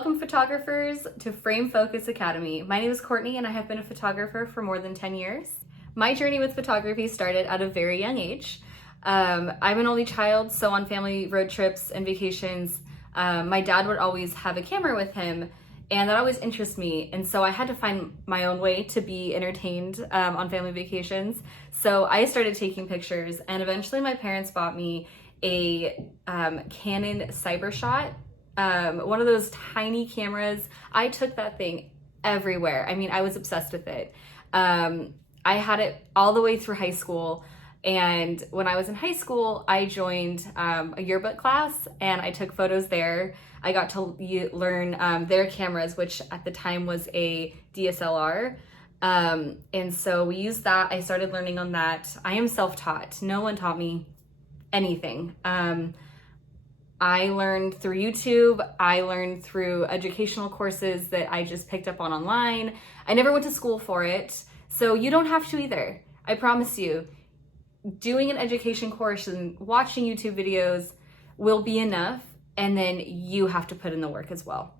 Welcome photographers to Frame Focus Academy. My name is Courtney and I have been a photographer for more than 10 years. My journey with photography started at a very young age. I'm an only child, so on family road trips and vacations, my dad would always have a camera with him, and that always interested me. And so I had to find my own way to be entertained on family vacations. So I started taking pictures, and eventually my parents bought me a Canon Cybershot. One of those tiny cameras. I took that thing everywhere. I mean, I was obsessed with it. I had it all the way through high school. And when I was in high school, I joined a yearbook class and I took photos there. I got to learn their cameras, which at the time was a DSLR. And so we used that. I started learning on that. I am self-taught. No one taught me anything. I learned through YouTube. I learned through educational courses that I just picked up on online. I never went to school for it, so you don't have to either. I promise you, doing an education course and watching YouTube videos will be enough, and then you have to put in the work as well.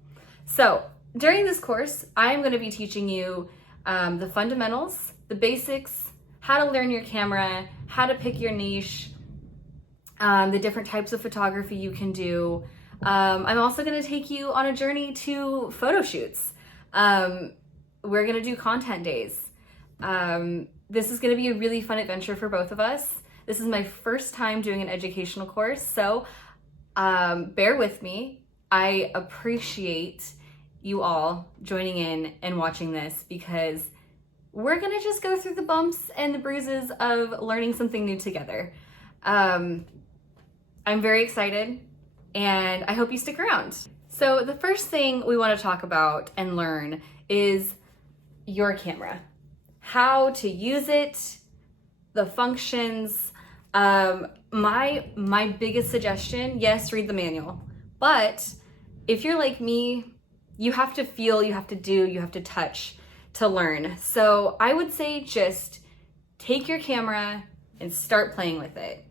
So during this course, I am going to be teaching you the fundamentals, the basics, how to learn your camera, how to pick your niche, the different types of photography you can do. I'm also going to take you on a journey to photo shoots. We're going to do content days. This is going to be a really fun adventure for both of us. This is my first time doing an educational course, so bear with me. I appreciate you all joining in and watching this because we're going to just go through the bumps and the bruises of learning something new together. I'm very excited and I hope you stick around. So the first thing we want to talk about and learn is your camera. How to use it, the functions. My biggest suggestion, yes, read the manual. But if you're like me, you have to feel, you have to do, you have to touch to learn. So I would say just take your camera and start playing with it.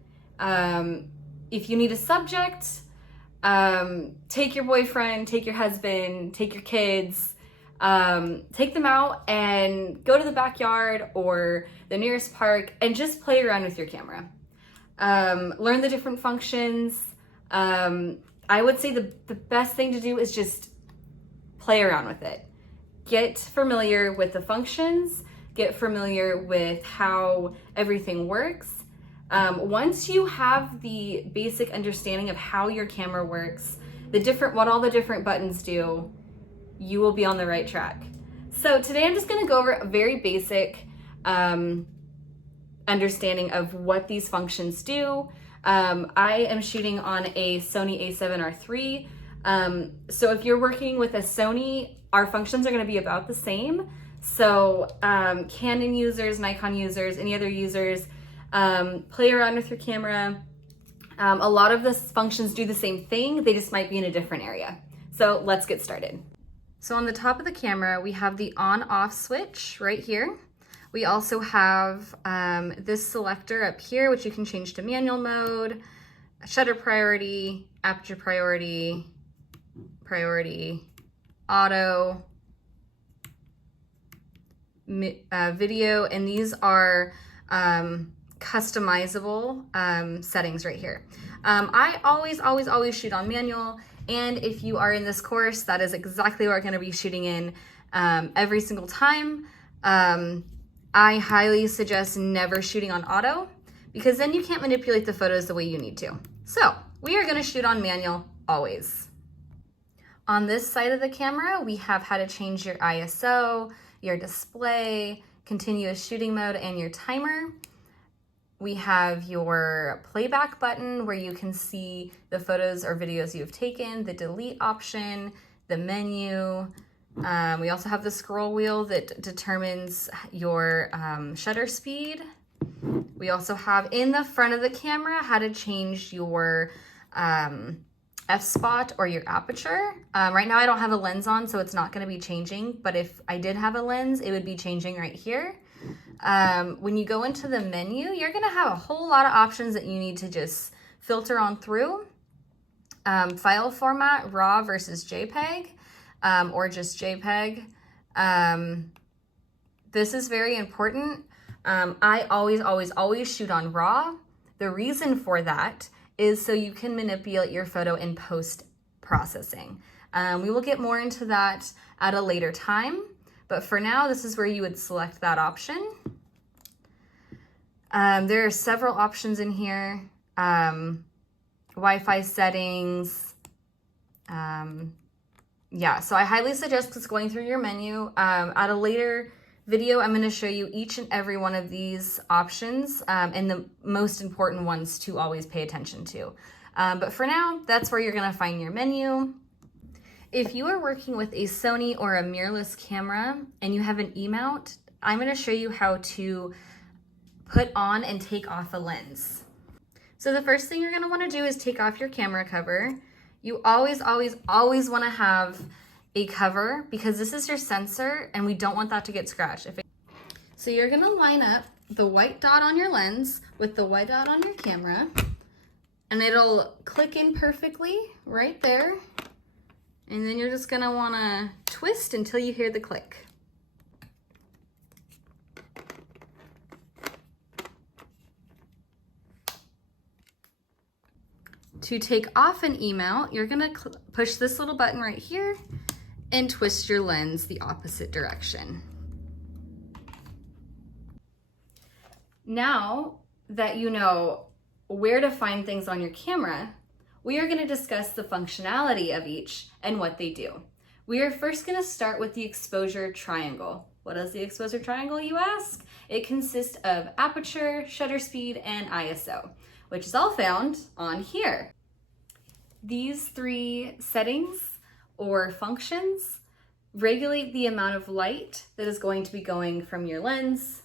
If you need a subject, take your boyfriend, take your husband, take your kids, take them out and go to the backyard or the nearest park and just play around with your camera. Learn the different functions. I would say the best thing to do is just play around with it. Get familiar with the functions, get familiar with how everything works. Once you have the basic understanding of how your camera works, what all the different buttons do, you will be on the right track. So today I'm just going to go over a very basic understanding of what these functions do. I am shooting on a Sony a7R III. So if you're working with a Sony, our functions are going to be about the same. So Canon users, Nikon users, any other users, play around with your camera. A lot of the functions do the same thing, they just might be in a different area. So let's get started. So on the top of the camera, we have the on-off switch right here. We also have this selector up here, which you can change to manual mode, shutter priority, aperture priority, auto, video, and these are customizable settings right here. I always shoot on manual, and if you are in this course, that is exactly what we're going to be shooting in every single time. I highly suggest never shooting on auto because then you can't manipulate the photos the way you need to. So we are going to shoot on manual always. On this side of the camera, we have how to change your ISO, your display, continuous shooting mode, and your timer. We have your playback button where you can see the photos or videos you've taken, the delete option, the menu. We also have the scroll wheel that determines your shutter speed. We also have in the front of the camera how to change your f-spot or your aperture. Right now I don't have a lens on, so it's not going to be changing, but if I did have a lens, it would be changing right here. When you go into the menu, you're going to have a whole lot of options that you need to just filter on through. File format, RAW versus JPEG. or just JPEG. This is very important. I always shoot on RAW. The reason for that is so you can manipulate your photo in post-processing. We will get more into that at a later time, but for now, this is where you would select that option. There are several options in here. Wi-Fi settings. Yeah, so I highly suggest just going through your menu. At a later video, I'm going to show you each and every one of these options and the most important ones to always pay attention to. But for now, that's where you're going to find your menu. If you are working with a Sony or a mirrorless camera and you have an E-mount, I'm going to show you how to put on and take off a lens. So the first thing you're going to want to do is take off your camera cover. You always want to have a cover because this is your sensor and we don't want that to get scratched. So you're going to line up the white dot on your lens with the white dot on your camera, and it'll click in perfectly right there. And then you're just going to want to twist until you hear the click. To take off an E-mount, you're going to push this little button right here and twist your lens the opposite direction. Now that you know where to find things on your camera, we are going to discuss the functionality of each and what they do. We are first going to start with the exposure triangle. What is the exposure triangle, you ask? It consists of aperture, shutter speed, and ISO, which is all found on here. These three settings or functions regulate the amount of light that is going to be going from your lens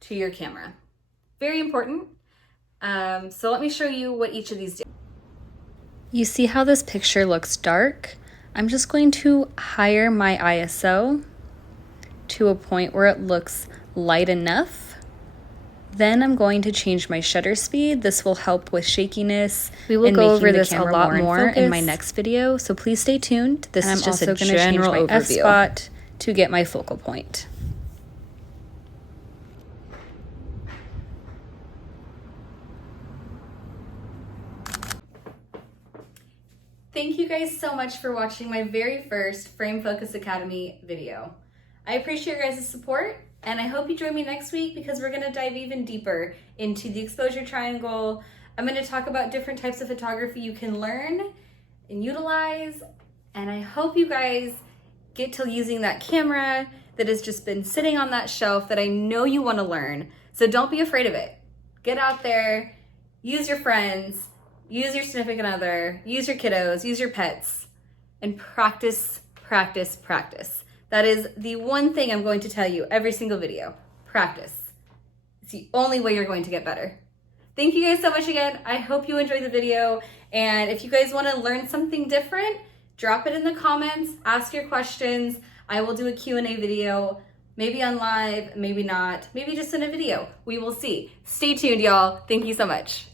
to your camera. Very important. So let me show you what each of these do. You see how this picture looks dark? I'm just going to higher my ISO to a point where it looks light enough. Then I'm going to change my shutter speed. This will help with shakiness. We will go over this a lot more in my next video, so please stay tuned. This is just a general overview. F-spot to get my focal point. Thank you guys so much for watching my very first Frame Focus Academy video. I appreciate your guys' support, and I hope you join me next week because we're gonna dive even deeper into the exposure triangle. I'm gonna talk about different types of photography you can learn and utilize, and I hope you guys get to using that camera that has just been sitting on that shelf that I know you wanna learn. So don't be afraid of it. Get out there, use your friends, use your significant other, use your kiddos, use your pets, and practice, practice, practice. That is the one thing I'm going to tell you every single video. Practice. It's the only way you're going to get better. Thank you guys so much again. I hope you enjoyed the video. And if you guys want to learn something different, drop it in the comments, ask your questions. I will do a Q&A video, maybe on live, maybe not, maybe just in a video. We will see. Stay tuned, y'all. Thank you so much.